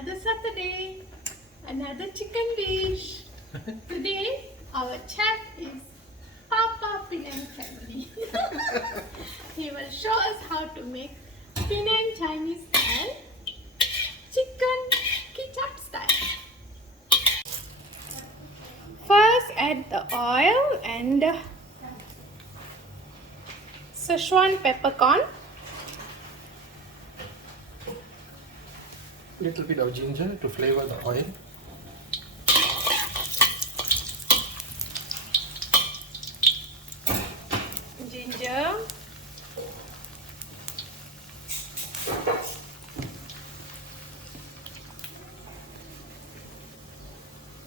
Another Saturday, another chicken dish. Today, our chef is Papa Penang family. He will show us how to make Penang Chinese style chicken ketchup style. First, add the oil and Szechuan peppercorn. Little bit of ginger to flavor the oil. Ginger.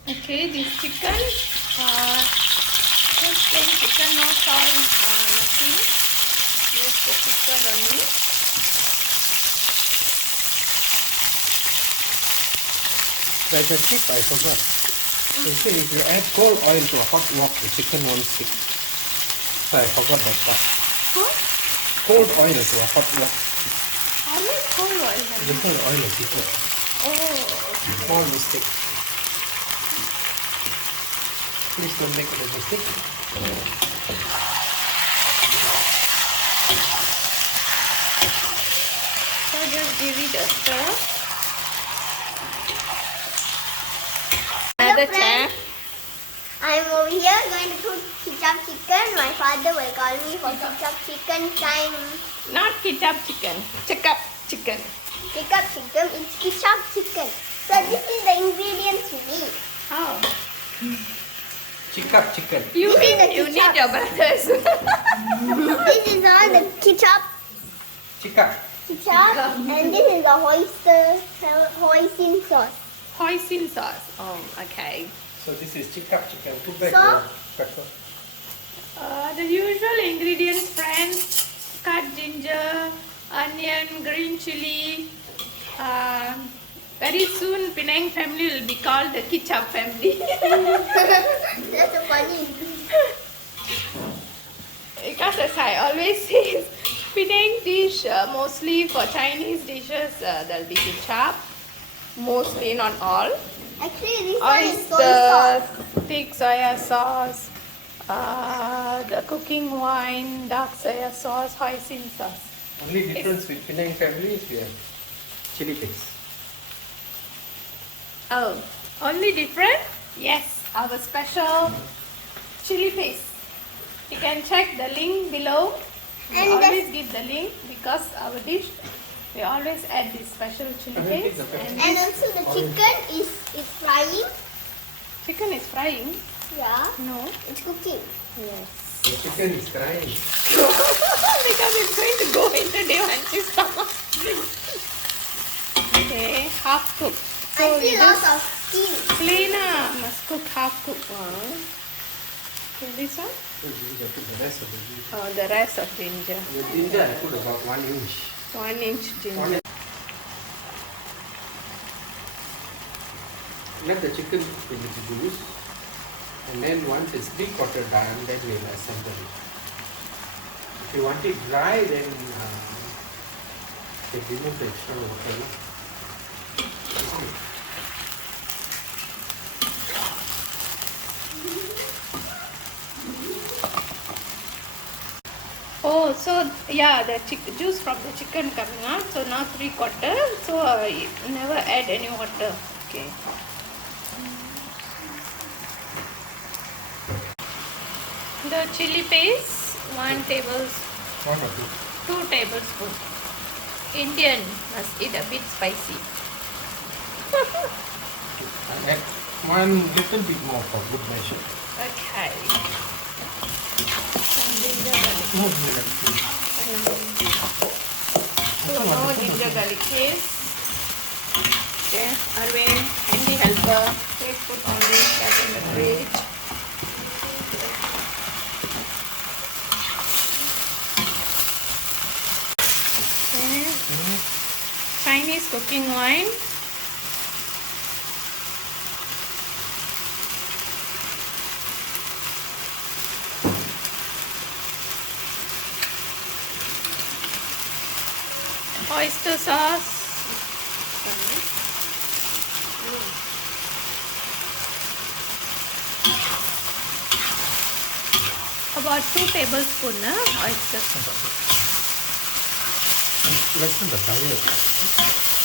Okay, this chicken, just plain chicken, no salt, nothing. Just the chicken only. Like a tip, I forgot. They say if you add cold oil to a hot wok, the chicken won't stick. So I forgot that part. What? Cold oil to a hot wok. Always cold oil. This is oil is equal. Oh, okay. Small mistake. Please don't make a mistake. So just give it a stir. Hello Another friends, I'm over here going to cook ketchup chicken. My father will call me for ketchup chicken time. Not ketchup chicken, CIKAP chicken. Ketchup chicken, it's ketchup chicken. So this is the ingredients we need. Oh, CIKAP chicken. you This is the need ketchup. your brothers. This is all the ketchup, CIKAP. and this is the oyster hoisin sauce. Hoisin sauce. Oh, okay. So this is CIKAP chicken. Put back So- the pepper. The usual ingredients, friends: cut ginger, onion, green chili. Very soon, Penang family will be called the ketchup family. That's a funny. Because as I always say, Penang dish, mostly for Chinese dishes, there'll be ketchup. Mostly, not all. Actually, this one is soy Oyster, sauce. thick soya sauce, the cooking wine, dark soya sauce, hoisin sauce. Only difference with Penang family is we have chili paste. Oh, only different? Yes, our special chili paste. You can check the link below. We And always give the link because our dish, we always add this special chili And then take paste. the pepper. And And this also the chicken is frying. chicken is frying. Yeah, No. it's cooking. Yes. The chicken is crying. Because it's going to go into Devanchi's stomach. Okay, half cooked. I see you lots just of skin. plain must cook half cooked one. Okay, this one? So ginger, put the rest of the ginger. Oh, the rest of ginger. The ginger I put about 1 inch. 1 inch ginger. Let the chicken in its juice, and then once it's 3/4 done, then we'll assemble it. If you want it dry, then you remove the extra water. No? Oh, so yeah, the juice from the chicken coming out. So now 3/4. So never add any water. Okay. The chili paste, 1 tablespoon. 1 or 2. 2 tablespoons. Indian must eat a bit spicy. And add 1 little bit more for good measure. Okay. And ginger garlic. No, ginger, please. So no ginger garlic paste. Okay, Arvind, handy helper. Please put all this back in the fridge. Okay. Chinese cooking wine. Oyster sauce. About 2 tablespoons oyster. Lessen the fire.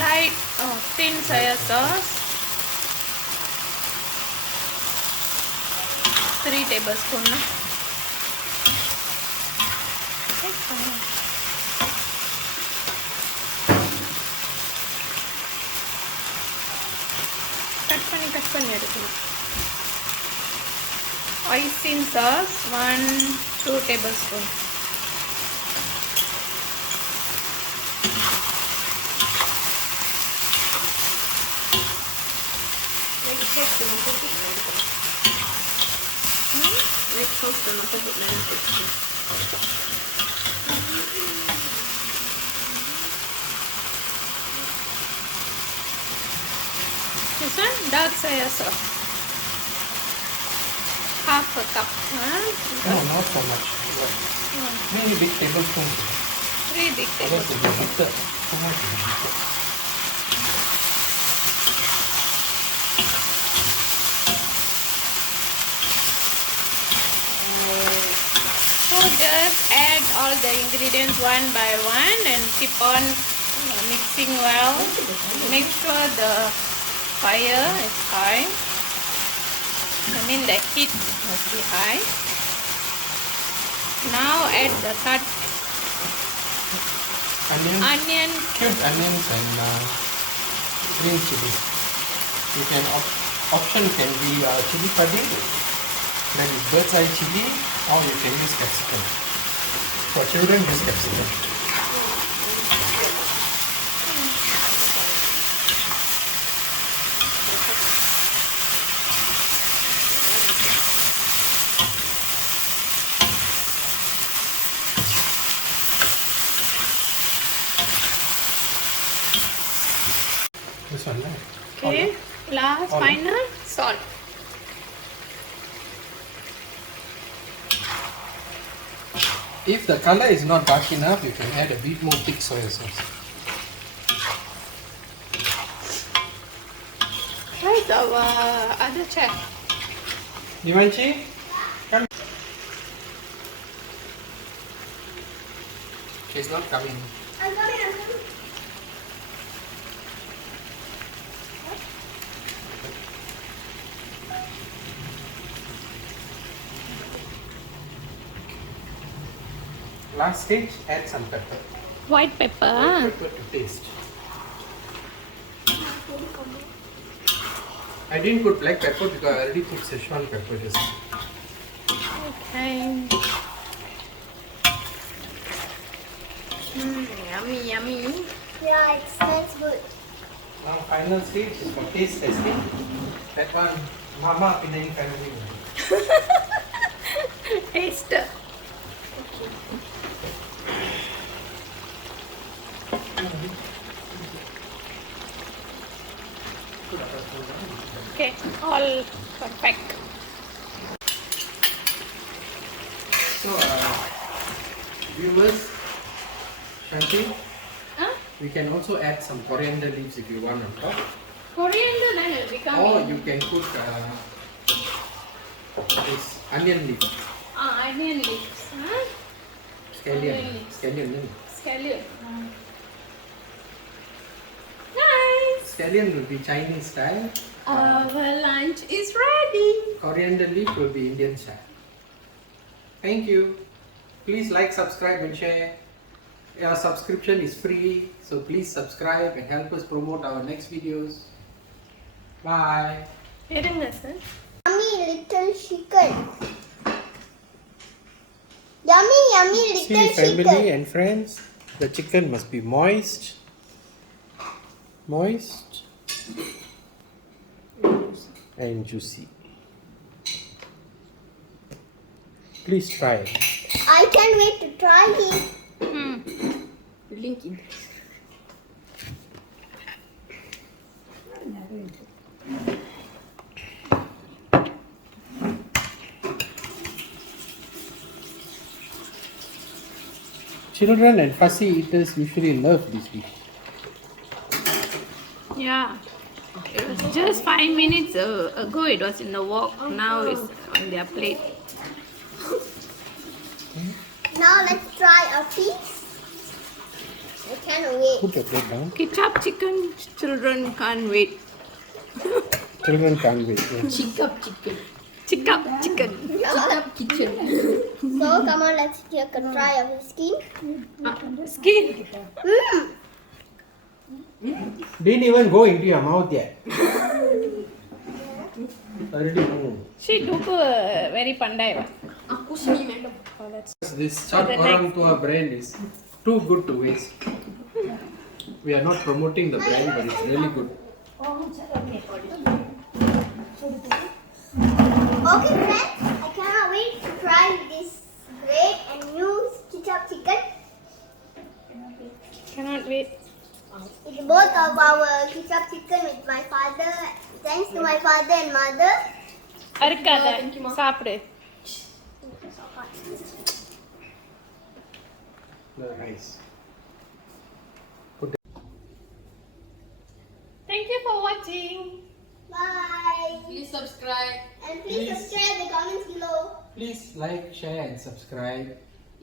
Light thin soya sauce. 3 tablespoons. Cut பண்ணி எடுக்கணும். Oyster sauce 1-2 tablespoons. This one dark soya sauce. Half a cup. No, not so much. Many big tablespoons. 3 big Otherwise it tablespoons. will be bitter. Too much will be bitter. So just add all the ingredients one by one and keep on mixing well. Make sure the fire is high. I mean the heat must be high. Now add the cut onion. Cubed onions and green chili. You can option can be chili padi, that is bird's eye chili, or you can use capsicum. For children, use capsicum. This one, right? Okay. Last All. final salt. If the color is not dark enough, you can add a bit more thick soy sauce. Where's our other chef? Divanchi, come. She's not coming. I'm coming. Last stage, add some pepper. White pepper. Pepper to taste. I didn't put black pepper because I already put Szechuan pepper just now. Okay. Yummy, yummy. Yeah, it smells good. Now final stage is for taste testing. That one, Mama Penang family. Taste. Okay, all perfect. So, viewers, Shanti, Huh? we can also add some coriander leaves if you want on top. Coriander then will become. Or you can put this onion leaf, Onion leaves. Huh? scallion, Onion leaves. scallion. Scallion. Nice. Scallion will be Chinese style. Our lunch is ready. Coriander leaf will be Indian style. Thank you. Please like, subscribe and share. Your subscription is free, so please subscribe and help us promote our next videos. Bye. இருங்க sir. Yummy little chicken. Yummy, yummy See, little family chicken. and friends, the chicken must be moist, and juicy. Please try it. I can't wait to try it. Link in. Children and fussy eaters usually love this dish. Yeah. It was just 5 minutes ago it was in the wok. Now it's on their plate. Now let's try our piece. I cannot wait. Put your plate down. CIKAP chicken, children can't wait. Children can't wait. Yeah. CIKAP chicken. CIKAP chicken. CIKAP kitchen. So come on, let's take a try of the skin. Skin. Didn't even go into your mouth yet. Already moved. She took very pandai. Aku sini madam. This chat orang tua brand is too good to waste. We are not promoting the brand, but it's really good. Okay friends, I cannot wait to try this great and new CIKAP chicken. Cannot wait. It's both of our CIKAP chicken with my father. Thanks to my father and mother. அறுக்காத சாப்பிடு. Nice. Thank you for watching. Bye. Please subscribe. And please subscribe the comments below. Please like, share, and subscribe.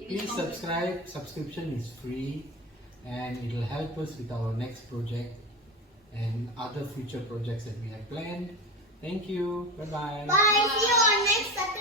Please subscribe. Subscription is free, and it will help us with our next project and other future projects that we have planned. Thank you. Bye bye. Bye. See you on next Saturday.